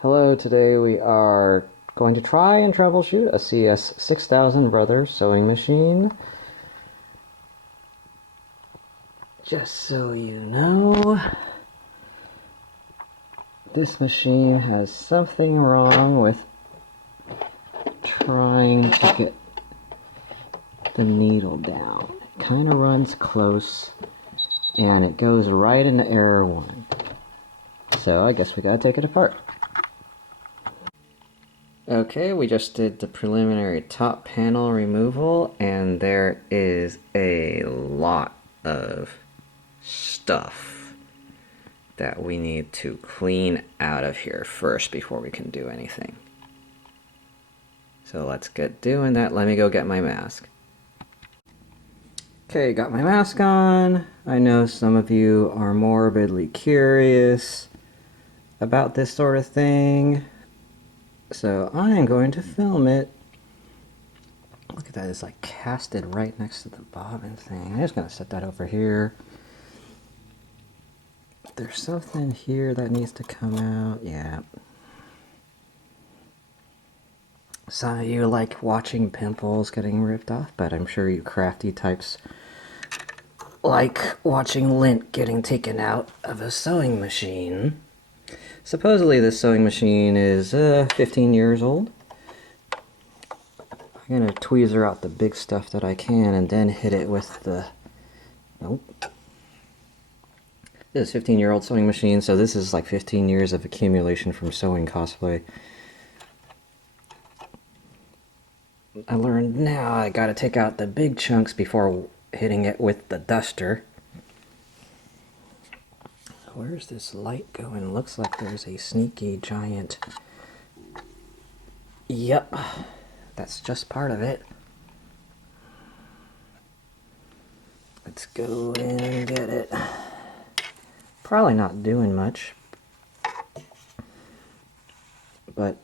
Hello, today we are going to try and troubleshoot a CS6000 brother sewing machine. Just so you know, this machine has something wrong with trying to get the needle down. It kind of runs close and it goes right into error 1. So I guess we gotta take it apart. Okay, we just did the preliminary top panel removal, and there is a lot of stuff that we need to clean out of here first before we can do anything. So let's get doing that. Let me go get my mask. Okay, got my mask on. I know some of you are morbidly curious about this sort of thing. So I am going to film it. Look at that, it's like casted right next to the bobbin thing. I'm just going to set that over here. There's something here that needs to come out. Yeah. Some of you like watching pimples getting ripped off, but I'm sure you crafty types like watching lint getting taken out of a sewing machine. Supposedly this sewing machine is 15 years old. I'm gonna tweezer out the big stuff that I can and then hit it with the... Nope. This is a 15-year-old sewing machine, so this is like 15 years of accumulation from sewing cosplay. I learned now I gotta take out the big chunks before hitting it with the duster. Where's this light going? Looks like there's a sneaky giant... Yep, that's just part of it. Let's go in and get it. Probably not doing much, but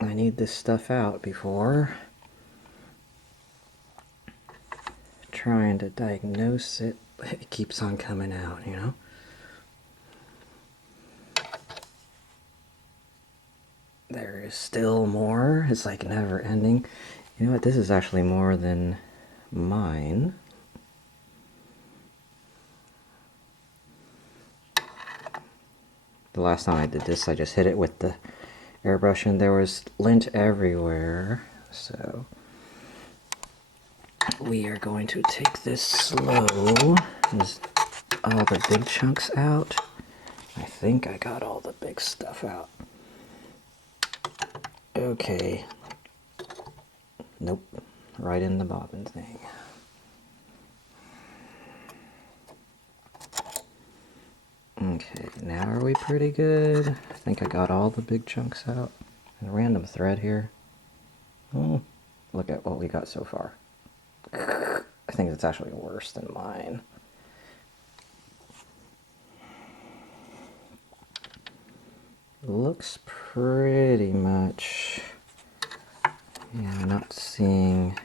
I need this stuff out before trying to diagnose it. It keeps on coming out, you know? There is still more. It's like never ending. You know what? This is actually more than mine. The last time I did this, I just hit it with the airbrush and there was lint everywhere. So we are going to take this slow. There's all the big chunks out. I think I got all the big stuff out. Okay. Nope. Right in the bobbin thing. Okay, now are we pretty good? I think I got all the big chunks out. And a random thread here. Oh, look at what we got so far. I think it's actually worse than mine. Looks pretty much... Yeah, I'm not seeing...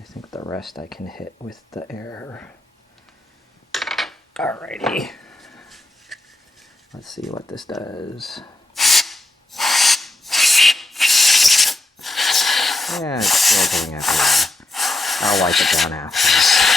I think the rest I can hit with the air. Alrighty. Let's see what this does. Yeah, it's still going everywhere. I'll wipe it down after.